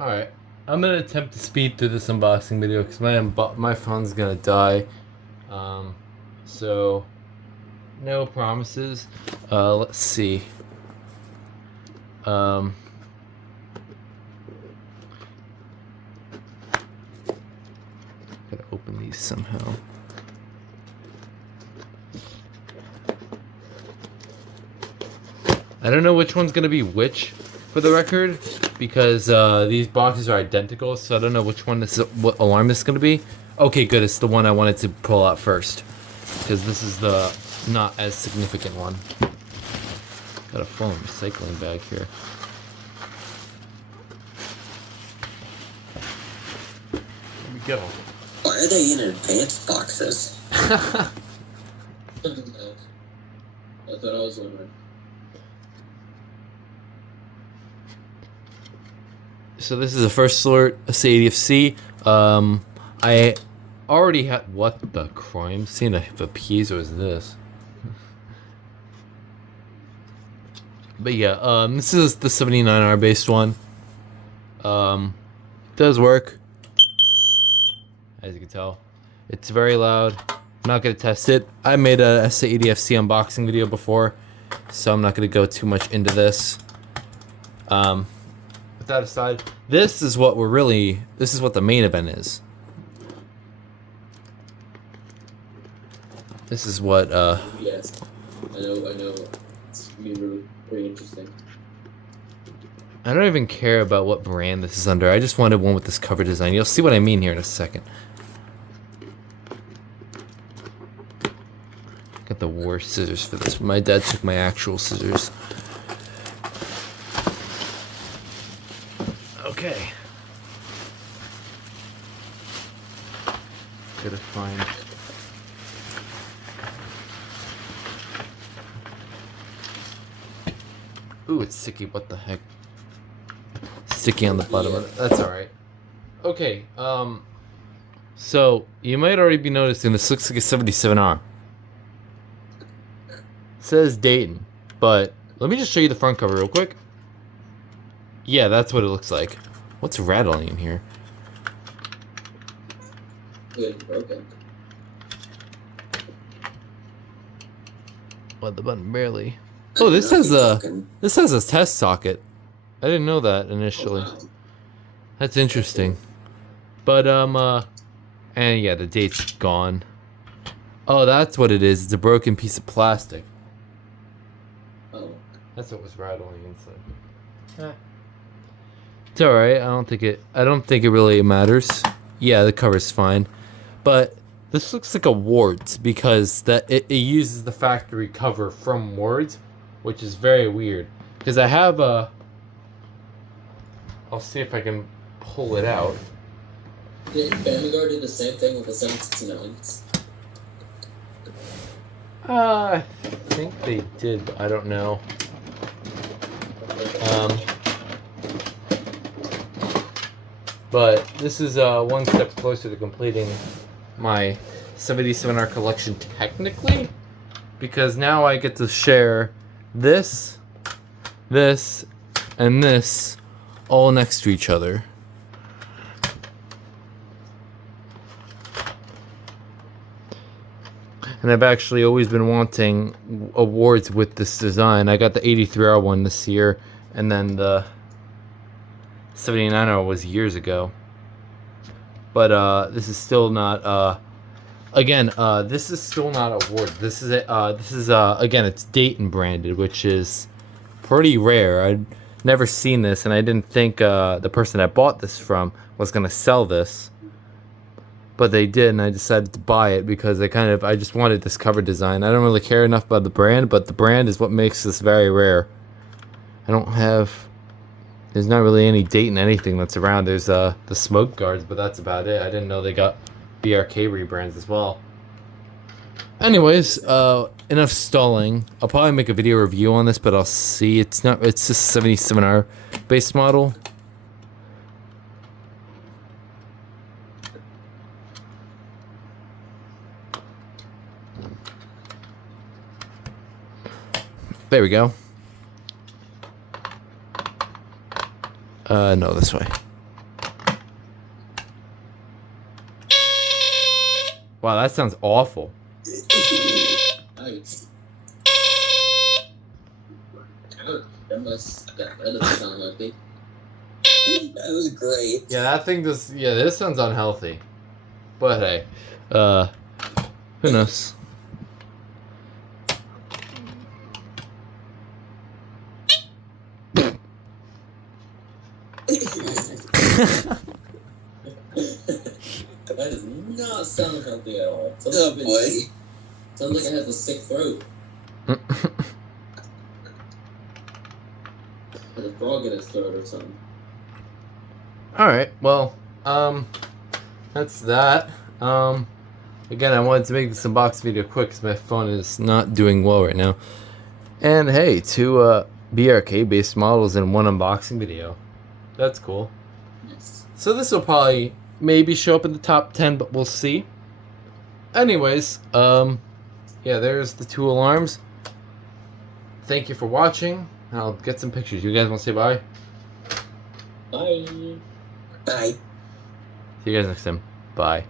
Alright, I'm gonna attempt to speed through this unboxing video because my phone's gonna die. So no promises. Let's see. Gotta open these somehow. I don't know which one's gonna be which, for the record, because these boxes are identical, so I don't know which one what alarm this is gonna be. Okay, good. It's the one I wanted to pull out first, because this is the not as significant one. Got a full recycling bag here. Here we go. Why are they in advanced boxes? I thought I was wondering. So this is the first sort, SA80FC. I already had, what the crime scene of a piece was this? But yeah, this is the 79R based one. It does work, as you can tell. It's very loud. I'm not gonna test it. I made a SA80FC unboxing video before, so I'm not gonna go too much into this. With that aside, this is what this is what the main event is. This is what, Yes. I know. It's gonna be really pretty interesting. I don't even care about what brand this is under. I just wanted one with this cover design. You'll see what I mean here in a second. Got the worst scissors for this. My dad took my actual scissors. Okay. Gotta find. Ooh, it's sticky. What the heck? Sticky on the bottom of it. That's alright. Okay, so you might already be noticing this looks like a 77R. It says Dayton, but let me just show you the front cover real quick. Yeah, that's what it looks like. What's rattling in here? Good, broken. What, the button barely. Oh, this has a test socket. I didn't know that initially. Oh, wow. That's interesting. But and yeah, the date's gone. Oh, that's what it is. It's a broken piece of plastic. Oh. That's what was rattling inside. It's alright. I don't think it really matters. Yeah, the cover's fine. But this looks like a Wards because it uses the factory cover from Wards, which is very weird. Because I have a... I'll see if I can pull it out. Did Vanguard do the same thing with the 769s? I think they did, but I don't know. But this is one step closer to completing my 77R collection technically, because now I get to share this, and this all next to each other. And I've actually always been wanting awards with this design. I got the 83R one this year, and then the 79R was years ago. But this is still not again, this is still not a award. This is again, it's Dayton branded, which is pretty rare. I'd never seen this, and I didn't think the person I bought this from was gonna sell this. But they did, and I decided to buy it because I just wanted this cover design. I don't really care enough about the brand, but the brand is what makes this very rare. There's not really any Dayton anything that's around. There's the smoke guards, but that's about it. I didn't know they got BRK rebrands as well. Anyways, enough stalling. I'll probably make a video review on this, but I'll see. It's just a 77R base model. There we go. No, this way. Wow, that sounds awful. Nice. That doesn't sound healthy. That was great. Yeah, that thing does. Yeah, this sounds unhealthy. But hey, who knows? That does not sound healthy at all. Oh boy. Sounds like I have a sick throat. Has a frog in its throat or something. Alright, well, that's that. Again, I wanted to make this unboxing video quick because my phone is not doing well right now. And hey, two BRK-based models in one unboxing video. That's cool. Yes. So this will probably maybe show up in the top 10, but we'll see. Anyways, yeah, there's the two alarms. Thank you for watching. I'll get some pictures. You guys want to say bye? Bye. Bye. See you guys next time. Bye.